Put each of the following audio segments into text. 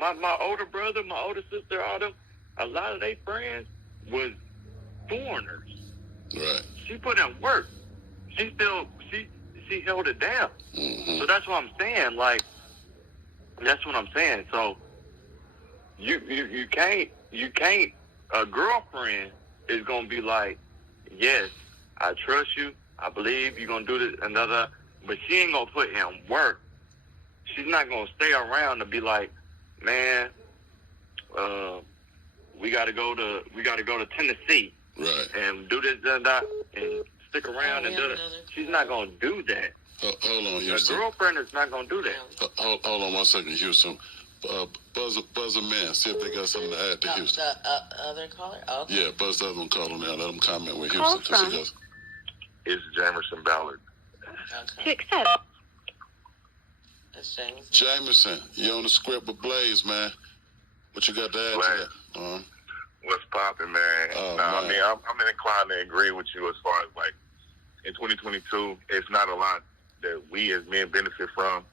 my older brother, my older sister, all them, a lot of their friends was foreigners. Right. She put in work. She held it down. Mm-hmm. So that's what I'm saying. Like, that's what I'm saying. So you can't. A girlfriend is gonna be like, yes, I trust you. I believe you're gonna do this and another. But she ain't gonna put in work. She's not gonna stay around to be like, man, we gotta go to Tennessee, right, and do this and that, and stick around and do that. She's not gonna do that. Hold on, Houston. A girlfriend is not gonna do that. Hold on 1 second, Houston. Buzz a man. See if they got something to add to Houston. The other caller? Oh, okay. Yeah, buzz the other one caller now. Let them comment with Houston. Cause he goes, it's Jamerson Ballard. Okay. 6-7. That's James. Jamerson, you on the script with Blaze, man. What you got to add to that? What's popping, man? Man. I mean, I'm inclined to agree with you as far as, like, in 2022, it's not a lot that we as men benefit from,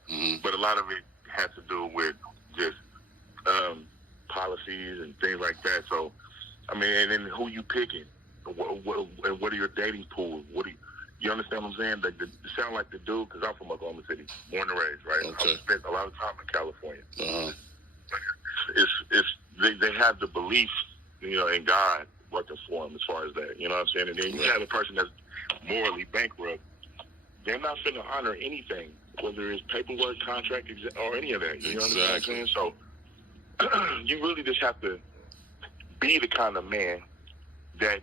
but a lot of it has to do with just policies and things like that. So, I mean, and then who you picking? What are your dating pools? You understand what I'm saying? Like, it sound like the dude, because I'm from Oklahoma City, born and raised, right? Okay. I've spent a lot of time in California. Uh-huh. They have the belief, in God working for them as far as that. You know what I'm saying? And then you have a person that's morally bankrupt. They're not finna honor anything, whether it's paperwork, contract, or any of that. You know what I'm saying? So you really just have to be the kind of man that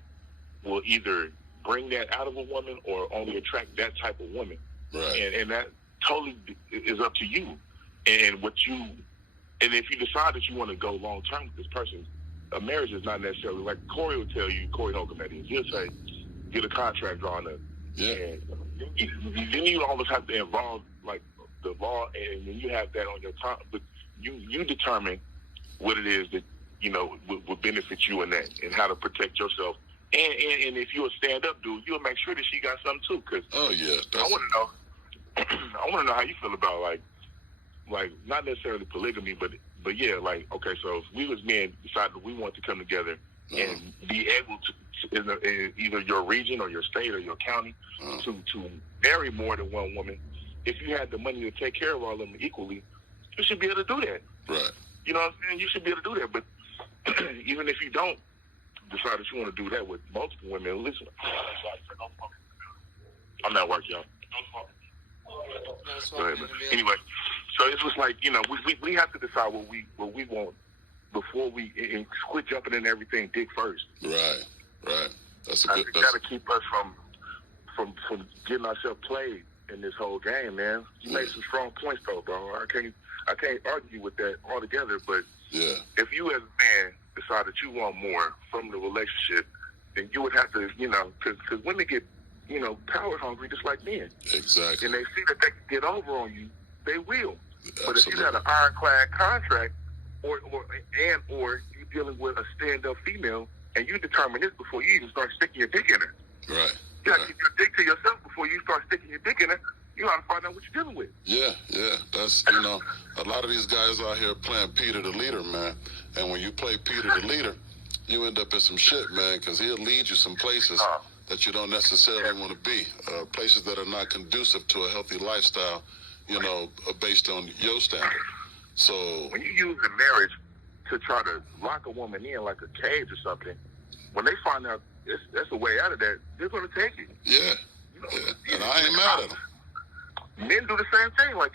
will either bring that out of a woman or only attract that type of woman. Right. And that totally is up to you. And if you decide that you want to go long term with this person, a marriage is not necessarily like Corey will tell you, Corey Holcomb, that is. He'll say, get a contract drawn up. Yeah. And then you almost have to involve like the law, and when you have that on your time, but you determine what it is that would benefit you in that, and how to protect yourself. And if you're a stand-up dude, you'll make sure that she got something too. Cause I want to know. I want to know how you feel about like not necessarily polygamy, but yeah, like okay, so if we as men decided we want to come together and be able to in either your region or your state or your county to marry more than one woman, if you had the money to take care of all of them equally, you should be able to do that. Right. You know what I'm saying? You should be able to do that. But even if you don't decide that you want to do that with multiple women, listen. I'm not working, y'all. Go ahead, man. Anyway, so it's just like we have to decide what we want before we quit jumping in everything. Dig first. Right. That's a good. Got to keep us from getting ourselves played in this whole game, man. You made some strong points, though, bro. I can't argue with that altogether. But if you as a man decide that you want more from the relationship, then you would have to, because women get, power hungry just like men. Exactly. And they see that they can get over on you, they will. Absolutely. But if you got an ironclad contract, or you're dealing with a stand-up female, and you determine this before you even start sticking your dick in her. Right. You got to keep your dick to yourself before you start sticking your dick in her. You got to find out what you're dealing with. Yeah. That's, a lot of these guys out here playing Peter the leader, man. And when you play Peter the leader, you end up in some shit, man, because he'll lead you some places that you don't necessarily want to be. Places that are not conducive to a healthy lifestyle, based on your standard. So when you use the marriage to try to lock a woman in like a cage or something, when they find out that's a way out of that, they're going to take it. Yeah. And I ain't mad at them. Men do the same thing. Like,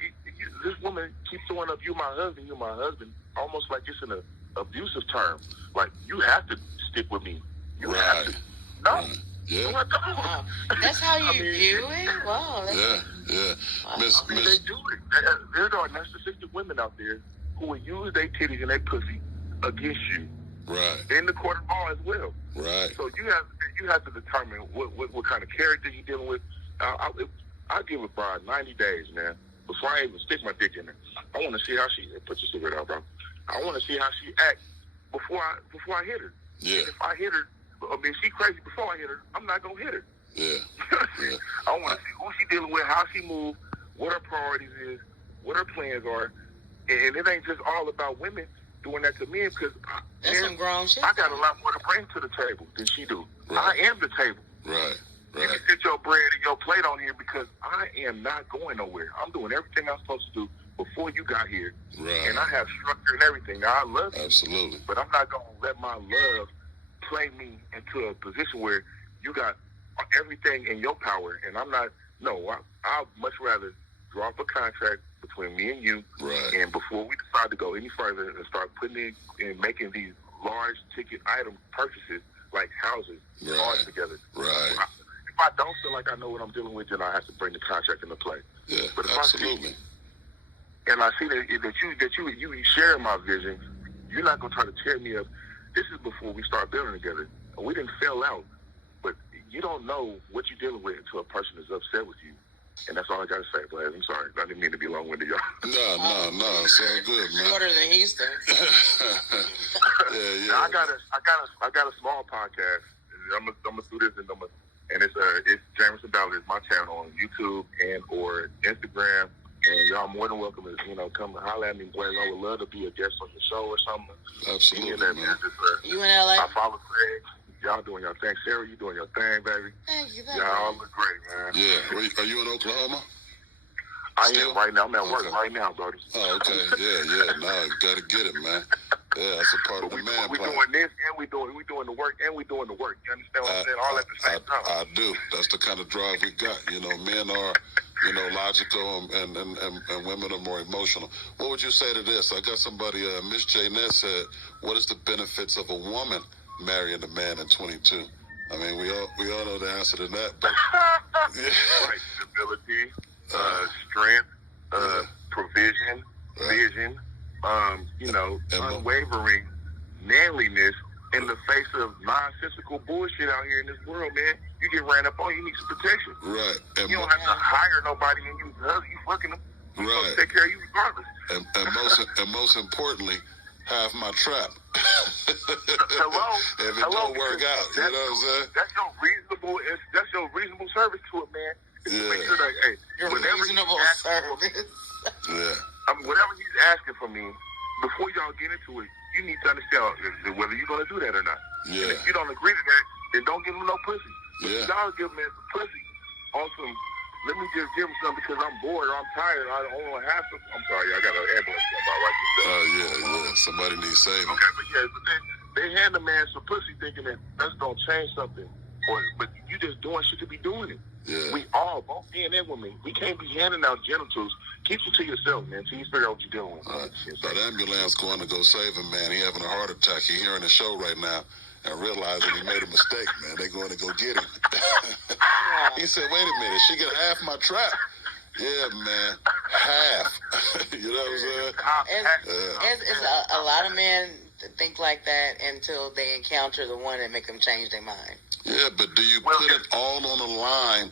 this woman keeps throwing up, you my husband, almost like it's an abusive term. Like, you have to stick with me. You have to. No. Right. Yeah. Wow. That's how you view it? Wow. Yeah. Wow. Miss. They do it. There are narcissistic women out there who will use their titties and their pussy against you. Right. In the court of law as well. Right. So you have to determine what kind of character you're dealing with. I'll give a bride 90 days, man, before I even stick my dick in her. I want to see how she put your cigarette out, bro. I want to see how she acts before I hit her. Yeah. If I hit her, if she crazy before I hit her, I'm not gonna hit her. Yeah. I want to see who she dealing with, how she moves, what her priorities is, what her plans are, And it ain't just all about women doing that to men, because that's some grown shit. I got a lot more to bring to the table than she do. Right. I am the table. Right. You can sit your bread and your plate on here because I am not going nowhere. I'm doing everything I'm supposed to do before you got here. Right. And I have structure and everything. Now, I love you. Absolutely. But I'm not going to let my love play me into a position where you got everything in your power. And I'm not, no, I'd much rather draw up a contract between me and you. Right. And before we decide to go any further and start putting in and making these large ticket item purchases like houses, cars together. Right. If I don't feel like I know what I'm dealing with, then I have to bring the contract into play. Yeah, but if absolutely. I see, and I see that you share my vision, you're not gonna try to tear me up. This is before we start building together. We didn't fail out, but you don't know what you're dealing with until a person is upset with you. And that's all I gotta say, Blaze. I'm sorry. I didn't mean to be long-winded, y'all. No. It's all good, man. Shorter than Houston. Yeah. I got a small podcast. I'm gonna do this, and it's Jamerson Ballard. It's my channel on YouTube and or Instagram. And y'all more than welcome to come and holler at me, Blaze. I would love to be a guest on your show or something. Absolutely, man. You in LA? I follow Craig. Y'all doing your thing. Sarah, you doing your thing, baby. Thank you. Y'all look great, man. Yeah. Are you in Oklahoma? I am right now. I'm at work right now, buddy. Oh, okay. Yeah. No, you got to get it, man. Yeah, that's a part of the man plan. We're doing this, and we're doing the work, and we're doing the work. You understand what I'm saying? All at the same time. I do. That's the kind of drive we got. Men are, logical, and women are more emotional. What would you say to this? I got somebody, Miss J. Ness said, what is the benefits of a woman marrying a man in 22? I mean, we all know the answer to that, but right, stability, strength, provision, vision, unwavering manliness in the face of nonsensical bullshit out here in this world, man. You get ran up on, you need some protection. Right. And you don't have to hire nobody, and you fucking them. You're supposed to take care of you regardless. And most importantly, have my trap. Hello. If it don't work out, you know what I'm saying? That's your reasonable service to it, man. Make sure that, your reasonable service. Whatever he's asking from me, before y'all get into it, you need to understand whether you're going to do that or not. Yeah. And if you don't agree to that, then don't give him no pussy. Yeah. Y'all give him some pussy on some, let me just give him some because I'm bored or I'm tired. I don't want to have some. I'm sorry, I got an ambulance about right this second. Yeah. Somebody needs saving. Okay, but then they hand the man some pussy thinking that that's going to change something. But you just doing shit to be doing it. Yeah. We all, both men and women, we can't be handing out genitals. Keep it to yourself, man, until you figure out what you're dealing with. That ambulance going to go save him, man. He having a heart attack. He hearing the show right now and realizing he made a mistake, man. They going to go get him. He said, wait a minute, she get half my trap. Yeah, man, half. You know what I'm saying? It's a lot of men think like that until they encounter the one that make them change their mind. Yeah, but do you put it all on the line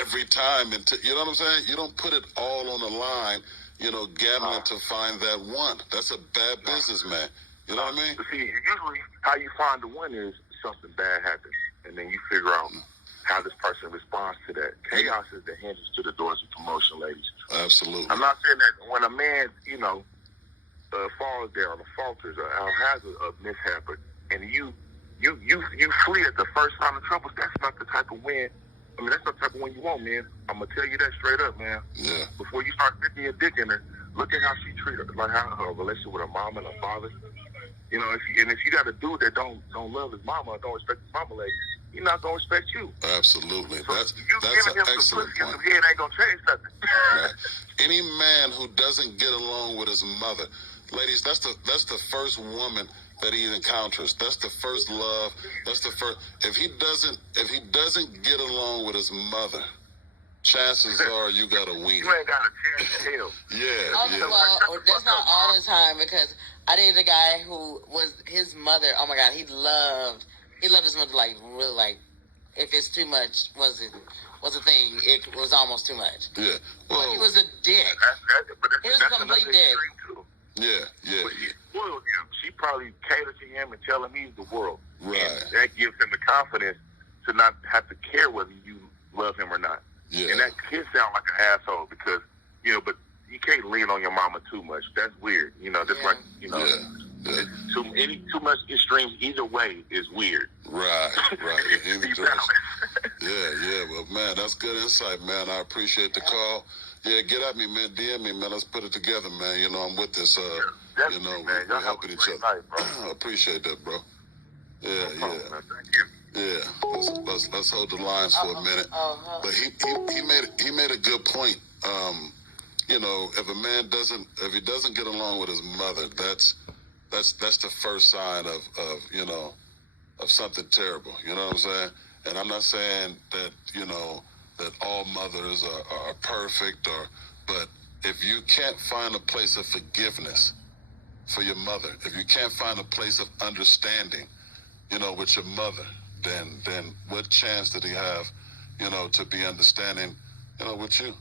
every time? You know what I'm saying? You don't put it all on the line, gambling to find that one. That's a bad business, man. You know what I mean? See, usually how you find the one is something bad happens, and then you figure out how this person responds to that. Chaos is the hinges to the doors of promotion, ladies. Absolutely. I'm not saying that when a man, falls down or falters or has a mishap, and you flee at the first sign of trouble, that's not the type of win. I mean, that's not the type of win you want, man. I'm going to tell you that straight up, man. Yeah. Before you start sticking your dick in her, look at how she treated her, like how her relationship with her mom and her father. If you got a dude that don't love his mama or don't respect his mama, like, he's not going to respect you. Absolutely. So that's giving an him excellent some point. pussy and some head ain't going to change nothing. Right. Any man who doesn't get along with his mother, ladies, that's the first woman that he encounters. That's the first love. That's the first. If he doesn't get along with his mother, chances are you got a win. You ain't got a chance in hell. Yeah. Well, that's not all the time, because I dated a guy who was his mother. Oh my God, he loved his mother like really, like if it's too much was a thing. It was almost too much. Yeah. Well, he was a dick. He was a complete dick. Yeah. But she spoiled him. She probably catered to him and tell him he's the world. Right. And that gives him the confidence to not have to care whether you love him or not. Yeah. And that kid sound like an asshole because, but you can't lean on your mama too much. That's weird. You know, just like, you know, Yeah. too much extremes either way is weird. Right. Either Be direction. balanced. Yeah. Well, man, that's good insight, man. I appreciate the call. Yeah, get at me, man. DM me, man. Let's put it together, man. You know, I'm with this. You know, man. we're helping each other. Night, bro. Appreciate that, bro. Yeah, No problem, man. Thank you. Yeah. Let's hold the lines for a minute. But he made a good point. You know, if he doesn't get along with his mother, that's the first sign of you know, of something terrible. You know what I'm saying? And I'm not saying that, you know, that all mothers are perfect, but if you can't find a place of forgiveness for your mother, if you can't find a place of understanding, you know, with your mother, then what chance did he have, you know, to be understanding, you know, with you?